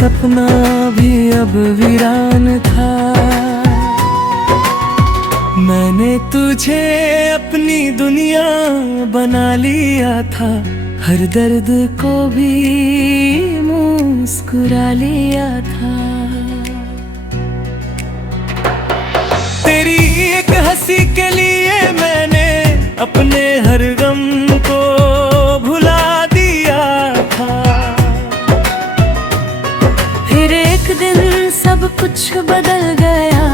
सपना भी अब वीरान था। मैंने तुझे अपनी दुनिया बना लिया था, हर दर्द को भी मुस्कुरा लिया था। तेरी एक हंसी के लिए मैंने अपने हर गम को भुला दिया था। फिर एक दिन सब कुछ बदल गया,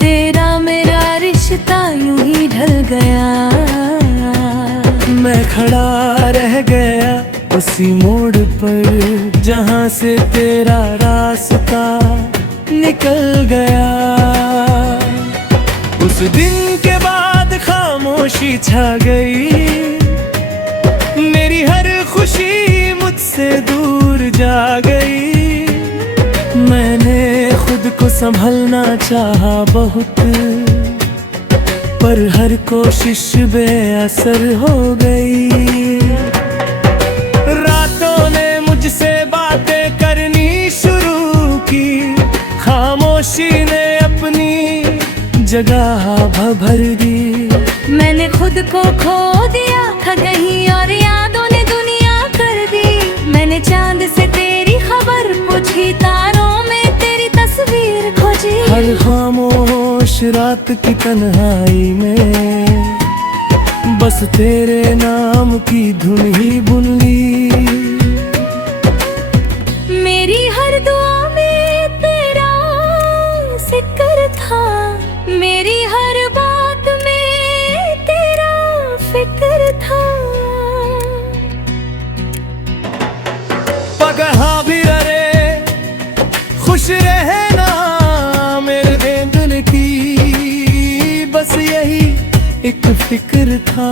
तेरा मेरा रिश्ता यूं ही ढल गया। मैं खड़ा रह गया उसी मोड़ पर जहां से तेरा रास्ता निकल गया। उस दिन के बाद खामोशी छा गई, मेरी हर खुशी मुझसे दूर जा गई। मैंने खुद को संभलना चाहा बहुत, पर हर कोशिश बेअसर हो गई। रातों ने मुझसे बातें करनी शुरू की, खामोशी ने अपनी जगह भर दी। मैंने खुद को खो दिया था कहीं और यादों ने दुनिया कर दी। मैंने चांद से तेरी खबर पूछी, तारों में तेरी तस्वीर खोजी। हर खामोश रात की तन्हाई में बस तेरे नाम की धुन ही बुन ली। मेरी हर दुआ में तेरा जिक्र था, मेरी हर बात में तेरा फिक्र था। पगहा भी अरे खुश रहना मेरे दिल की, बस यही एक फिक्र था।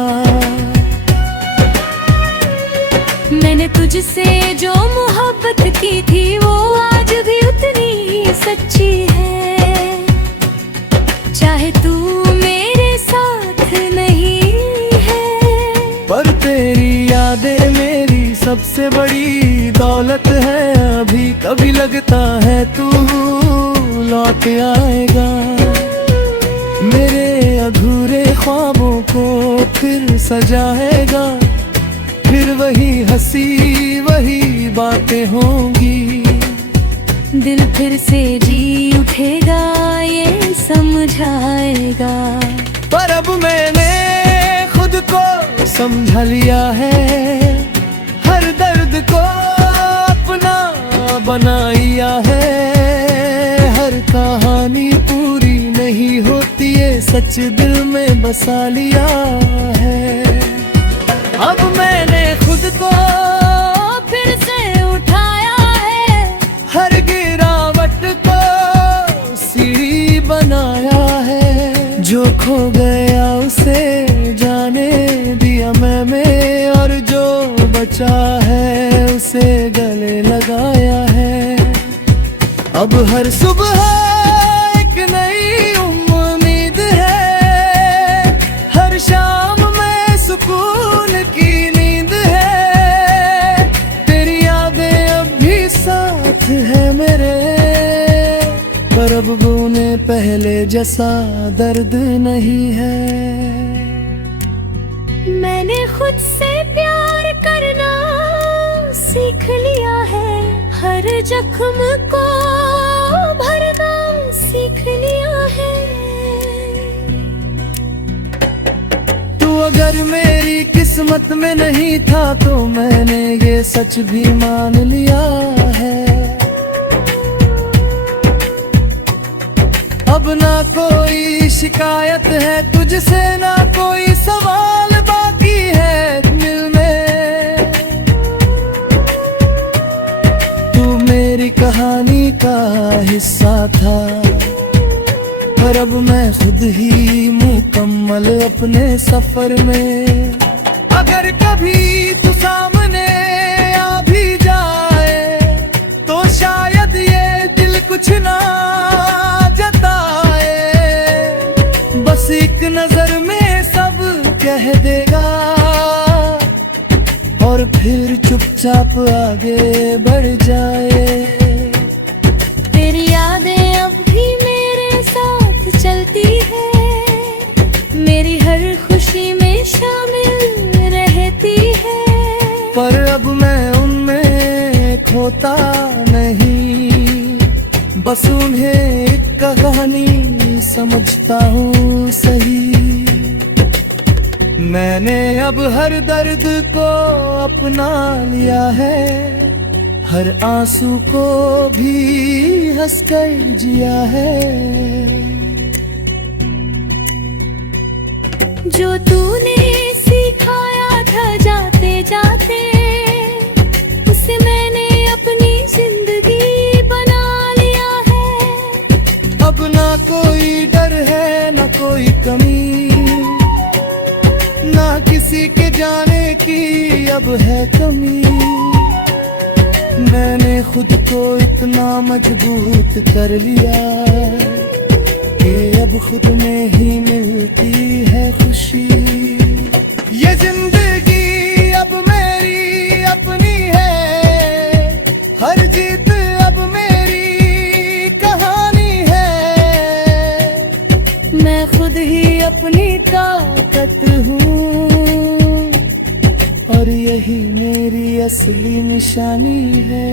मैंने तुझसे जो मोहब्बत की थी वो आज भी उतनी ही सच्ची है। चाहे तू मेरे साथ नहीं है, पर तेरी यादें मेरी सबसे बड़ी दौलत है। अभी कभी लगता है तू लौट आएगा, मेरे अधूरे ख्वाबों को फिर सजाएगा। फिर वही हंसी वही बातें होंगी, दिल फिर से जी उठेगा ये समझाएगा। पर अब मैंने खुद को समझा लिया है, हर दर्द को अपना बना लिया है। हर कहानी पूरी नहीं होती, ये सच दिल में बसा लिया है। अब मैंने खुद को फिर से उठाया है, हर गिरावट को सीढ़ी बनाया है। जो खो गया उसे जाने दिया मैंने, और जो बचा है उसे गले लगाया है। अब हर सुबह एक नई उम्मीद है, हर शाम में सुकून की नींद है। तेरी यादें अब भी साथ है मेरे, पर अब उन्हें पहले जैसा दर्द नहीं है। मैंने खुद से प्यार करना सीख लिया है, हर जख्म को भरना सीख लिया है। तू अगर मेरी किस्मत में नहीं था तो मैंने ये सच भी मान लिया है। अब ना कोई शिकायत है तुझसे, ना कोई सवाल बाकी है दिल में। तू मेरी कहानी का हिस्सा था, पर अब मैं खुद ही मुकम्मल अपने सफर में। अगर कभी तू सामने आ भी जाए तो शायद ये दिल कुछ ना जताए, बस एक नजर में सब कह देगा और फिर चुपचाप आगे बढ़ जाए। तेरी यादें अब भी मेरे साथ चलती है, मेरी हर खुशी में शामिल रहती है। पर अब मैं उनमें खोता नहीं, बस उन्हें एक कहानी समझता हूँ सही। मैंने अब हर दर्द को अपना लिया है, हर आंसू को भी हंसकर जिया है। जो तूने सिखाया था जाते जाते, उसे मैंने अपनी जिंदगी बना लिया है। अब ना कोई डर है ना कोई कमी, ना किसी के जाने की अब है कमी। मैंने खुद को इतना मजबूत कर लिया कि अब खुद में ही मिलती है खुशी। ये जिंदगी अब मेरी अपनी है, हर जीत अब मेरी कहानी है। मैं खुद ही अपनी ताकत हूँ, और यही मेरी असली निशानी है।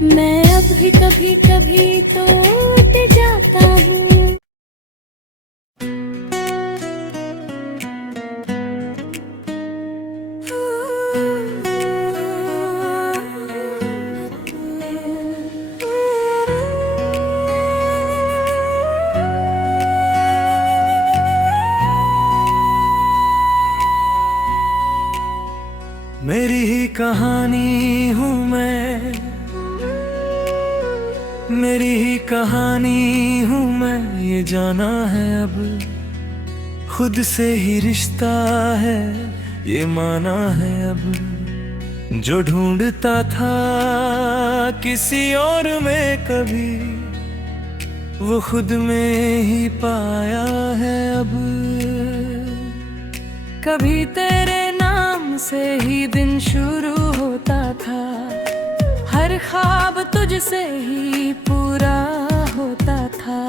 मैं अब भी कभी कभी तो टूट जाता हूँ। मेरी ही कहानी हूँ मैं, मेरी ही कहानी हूँ मैं, ये जाना है अब। खुद से ही रिश्ता है ये माना है अब। जो ढूंढता था किसी और में कभी, वो खुद में ही पाया है अब। कभी तेरे नाम से ही दिन शुरू होता था, हर ख्वाब तुझसे ही पूरा होता था।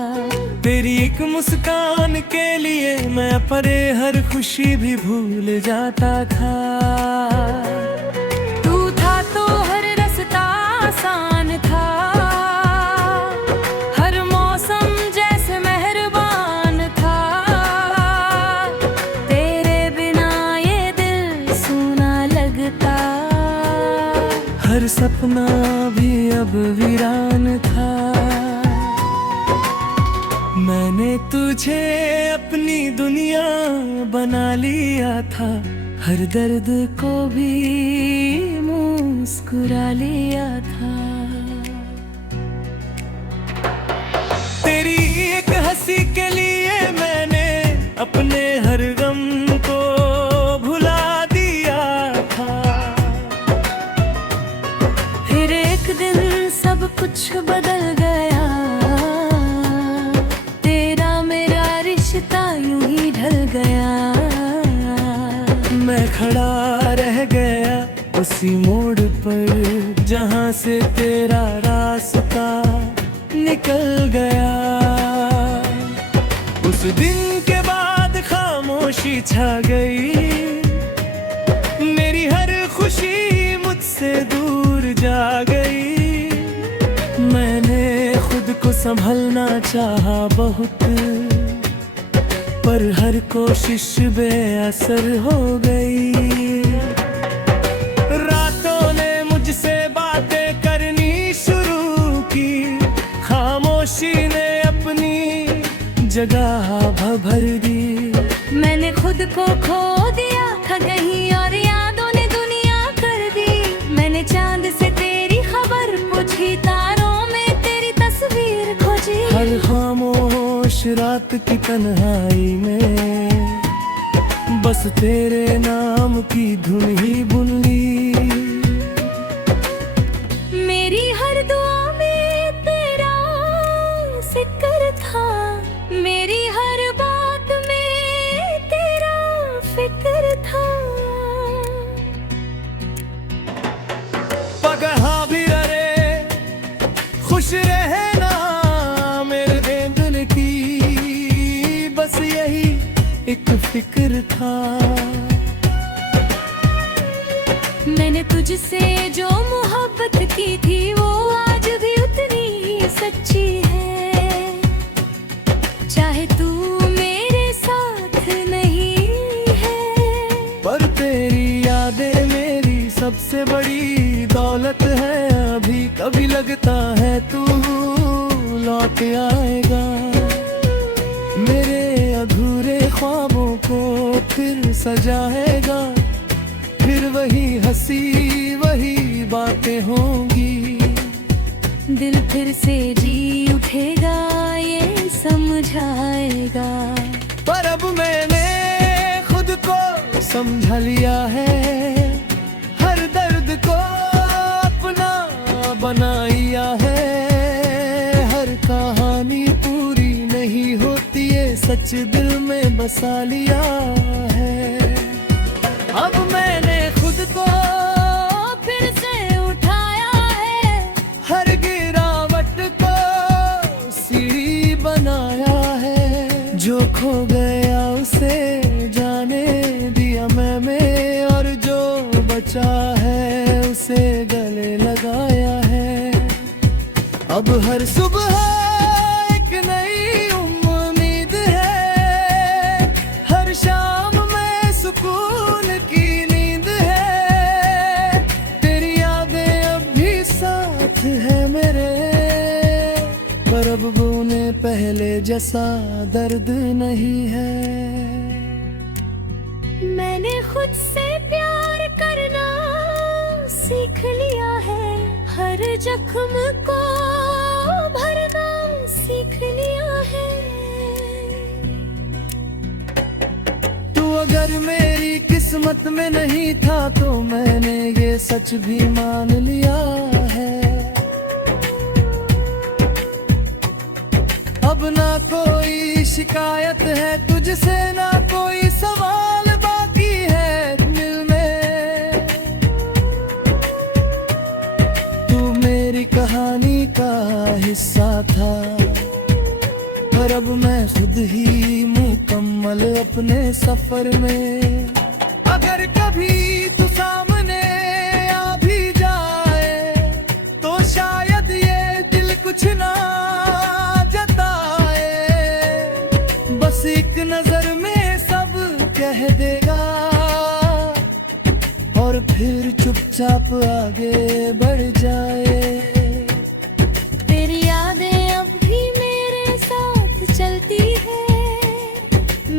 तेरी एक मुस्कान के लिए मैं परे हर खुशी भी भूल जाता था। तू था तो हर रास्ता आसान था, हर मौसम जैसे मेहरबान था। तेरे बिना ये दिल सूना लगता, हर सपना भी अब वीरान था। मैंने तुझे अपनी दुनिया बना लिया था, हर दर्द को भी मुस्कुरा लिया था। तेरी एक हंसी के लिए मैंने अपने हर गम को भुला दिया था। फिर एक दिन सब कुछ बदल गया, तेरा मेरा रिश्ता यूं ही ढल गया। मैं खड़ा रह गया उसी मोड़ पर, जहाँ से तेरा रास्ता निकल गया। उस दिन के बाद खामोशी छा गई, मेरी हर खुशी मुझसे दूर जा गई। मैंने खुद को संभलना चाहा बहुत, पर हर कोशिश बेअसर हो गई। रातों ने मुझसे बातें करनी शुरू की, खामोशी ने अपनी जगह भर दी। मैंने खुद को खो दिया था कहीं और यादों ने दुनिया कर दी। मैंने चांद से तेरी खबर पूछी, तारों में तेरी तस्वीर खोजी। हर खामोश रात की तन्हाई में बस तेरे नाम की धुन ही बुन ली। मेरी हर दुआ में तेरा जिक्र था, मेरी हर बात में तेरा फिक्र था। एक फिक्र था। मैंने तुझसे जो मोहब्बत की थी वो आज भी उतनी ही सच्ची है, चाहे तू मेरे साथ नहीं है। पर तेरी यादें मेरी सबसे बड़ी दौलत है। अभी कभी लगता है तू लौट आएगा, मेरे अधूरे ख्वाबों को फिर सजाएगा। फिर वही हंसी वही बातें होंगी, दिल फिर से जी उठेगा, ये समझाएगा। पर अब मैंने खुद को समझा लिया है, हर दर्द को अपना बना लिया है। हर कहानी पूरी नहीं होती, ये सच दिल में बसा लिया है। अब मैंने खुद को फिर से उठाया है, हर गिरावट को सीढ़ी बनाया है। जो खो गया उसे जाने दिया मैंने, और जो बचा है उसे गले लगाया है। अब हर सुबह एक नई उम्मीद है, हर शाम में सुकून की नींद है। तेरी यादें अब भी साथ है मेरे, पर अब उन्हें पहले जैसा दर्द नहीं है। मैंने खुद से प्यार करना सीख लिया है, हर जख्म को भरना सीख लिया है। तू अगर मेरी किस्मत में नहीं था तो मैंने ये सच भी मान लिया है। अब ना कोई शिकायत है तुझसे, ना कोई सवाल बाकी है दिल में। तू मेरी कहानी का हिस्सा था, पर अब मैं खुद ही मुकम्मल अपने सफर में। अगर कभी तू सामने आ भी जाए तो शायद ये दिल कुछ ना जताए, बस एक नजर में सब कह देगा और फिर चुपचाप आगे बढ़ जाए। तेरी यादें अब भी मेरे साथ चलती है,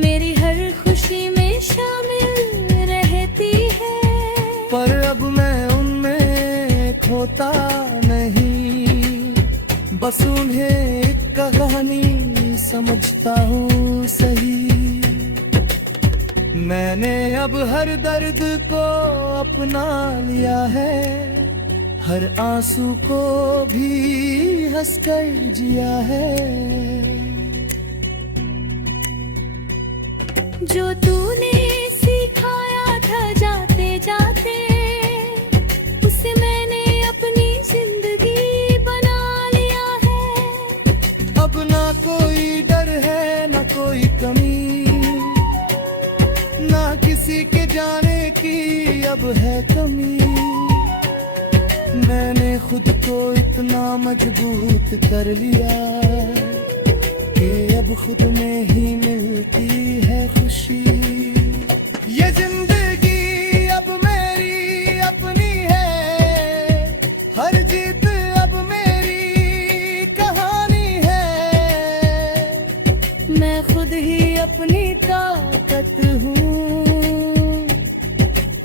मेरी हर खुशी में शामिल रहती है। पर अब मैं उनमें खोता नहीं, बस उन्हें एक कहानी समझता हूँ सही। मैंने अब हर दर्द को अपना लिया है, हर आंसू को भी हंसकर जिया है। जो तूने सिखाया था जाते जाते, उसे मैंने अपनी जिंदगी बना लिया है। अब ना कोई डर है ना कोई कमी, ना किसी के जाने की अब है कमी। मैंने खुद को इतना मजबूत कर लिया कि अब खुद में ही मिलती है खुशी। ये जिंदगी अब मेरी अपनी है, हर जीत अब मेरी कहानी है। मैं खुद ही अपनी ताकत हूँ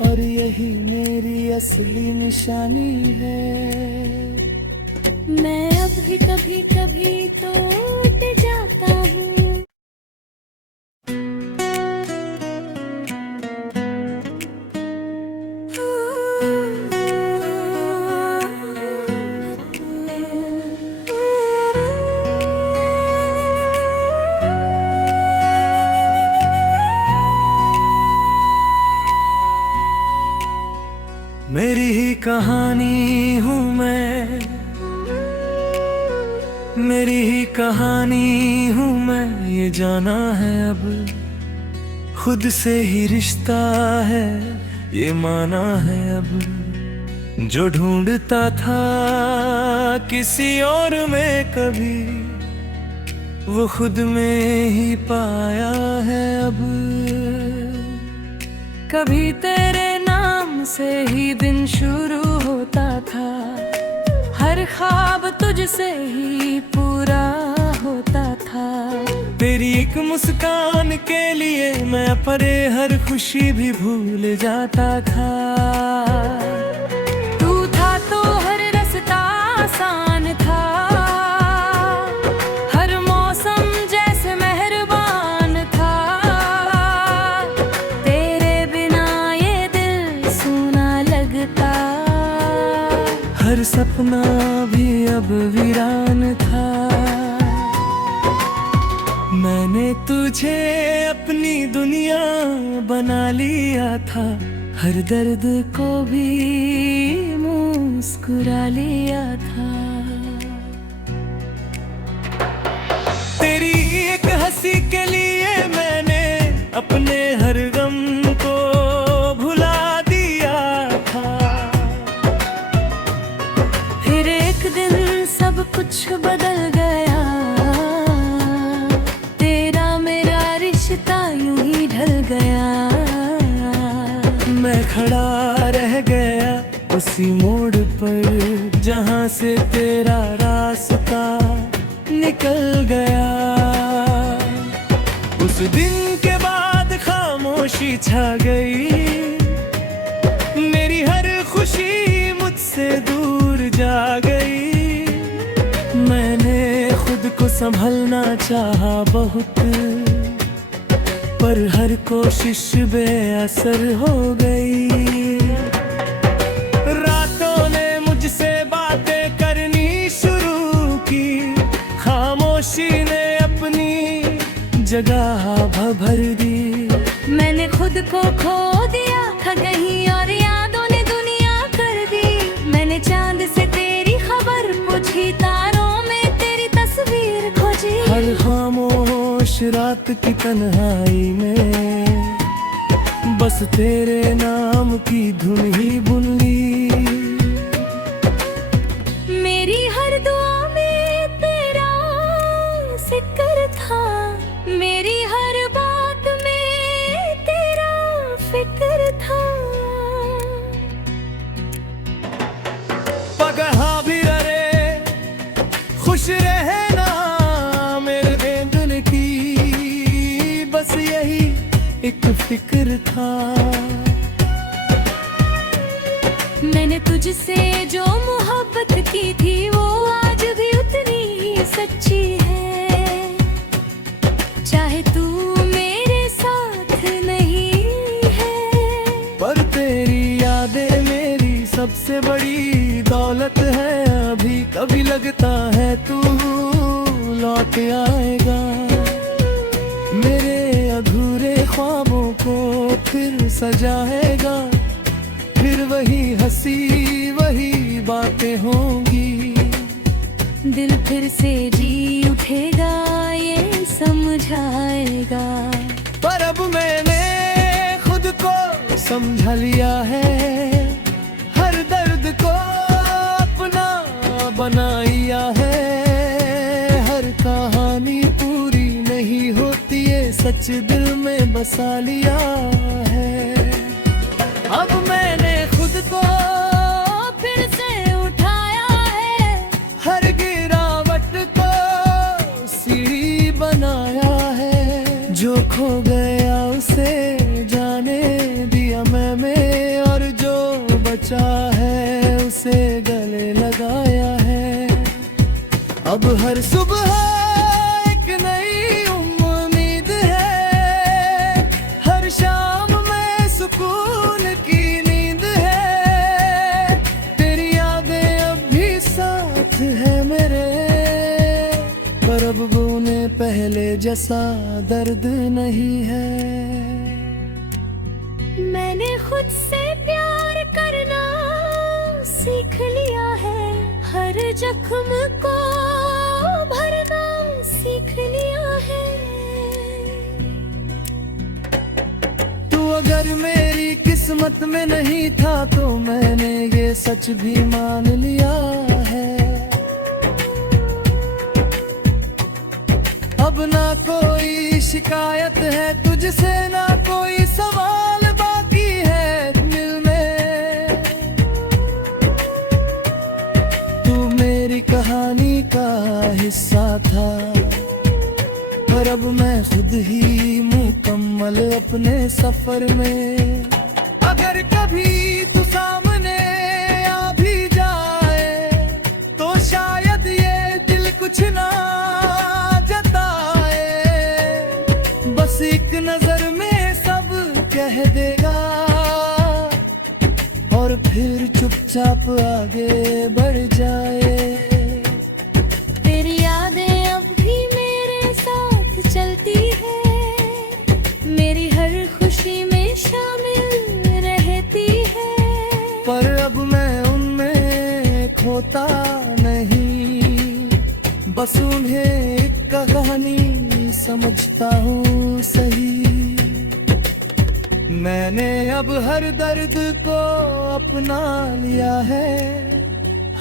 और यही मेरी असली निशानी है। मैं अब भी कभी कभी तो उठ जाता हूँ। मेरी ही कहानी हूँ मैं, मेरी ही कहानी हूँ मैं, ये जाना है अब। खुद से ही रिश्ता है ये माना है अब, जो ढूंढता था किसी और में कभी, वो खुद में ही पाया है अब। कभी तेरे नाम से ही दिन शुरू होता था, हर ख्वाब तुझसे ही पूरा होता था। तेरी एक मुस्कान के लिए मैं अपने हर खुशी भी भूल जाता था। तू था तो हर रास्ता आसान था, हर मौसम जैसे मेहरबान था। तेरे बिना ये दिल सूना लगता, हर सपना भी अब वीरान था। मैंने तुझे अपनी दुनिया बना लिया था, हर दर्द को भी मुस्कुरा लिया था। तेरी एक हंसी के लिए मैंने अपने हर गम को भुला दिया था। फिर एक दिन सब कुछ बदल गया, तेरा मेरा रिश्ता यूं ही ढल गया। मैं खड़ा रह गया उसी मोड़ पर जहां से तेरा रास्ता निकल गया। उस दिन के बाद खामोशी छा गई, मेरी हर खुशी मुझसे दूर जा गई। मैंने खुद को संभलना चाहा बहुत, पर हर कोशिश बेअसर हो गई। रातों ने मुझसे बातें करनी शुरू की, खामोशी ने अपनी जगह भर दी। मैंने खुद को खो दिया था कहीं और यादों ने दुनिया कर दी। मैंने चांद से तेरी खबर पूछी, तारों में तेरी तस्वीर खोजी। हर खामोश रात की तन्हाई में बस तेरे नाम की धुन ही बुन ली। मेरी हर दुआ में तेरा जिक्र था, मेरी हर बात में तेरा फिक्र था। पगहा भी रे खुश रहना मेरे दिल की, बस यही एक फिक्र था। मैंने तुझसे जो मोहब्बत की थी वो आज भी उतनी ही सच्ची है। चाहे तू मेरे साथ नहीं है, पर तेरी यादें मेरी सबसे बड़ी दौलत है। अभी कभी लगता है तू लौट आएगा, मेरे अधूरे ख्वाबों को फिर सजाएगा। फिर वही हंसी वही बातें होंगी, दिल फिर से जी उठेगा ये समझाएगा। पर अब मैंने खुद को समझा लिया है, हर दर्द को अपना बना लिया है। हर कहानी पूरी नहीं होती, ये सच दिल में बसा लिया है। अब मैंने खुद को फिर से उठाया है, हर गिरावट को सीढ़ी बनाया है। जो खो गया उसे जाने दिया मैंने, और जो बचा है उसे गले लगाया है। अब हर सुबह एक नई उम्मीद है, हर शाम में सुकून की नींद है। तेरी यादें अब भी साथ है मेरे, पर अब उन्हें पहले जैसा दर्द नहीं है। मैंने खुद से प्यार करना सीख लिया है, हर जख्म को भरना सीख लिया है। अगर मेरी किस्मत में नहीं था तो मैंने ये सच भी मान लिया है। अब ना कोई शिकायत है तुझसे, ना कोई सवाल बाकी है दिल में। तू मेरी कहानी का हिस्सा था, पर अब मैं खुद ही मुकम्मल अपने सफर में। अगर कभी तू सामने आ भी जाए तो शायद ये दिल कुछ ना जताए, बस एक नजर में सब कह देगा और फिर चुपचाप आगे बढ़ जाए। तेरी यादें अब भी मेरे साथ चलती है, मेरी हर खुशी में शामिल रहती है। पर अब मैं उनमें खोता नहीं, बस उन्हें एक कहानी समझता हूँ सही। मैंने अब हर दर्द को अपना लिया है,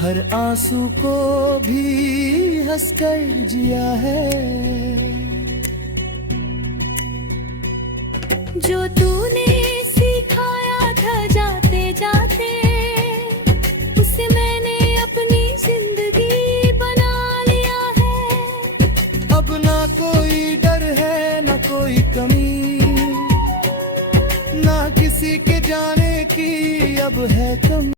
हर आंसू को भी हंसकर जिया है। जो तूने सिखाया था जाते जाते, उसे मैंने अपनी जिंदगी बना लिया है। अब ना कोई डर है ना कोई कमी, ना किसी के जाने की अब है कमी।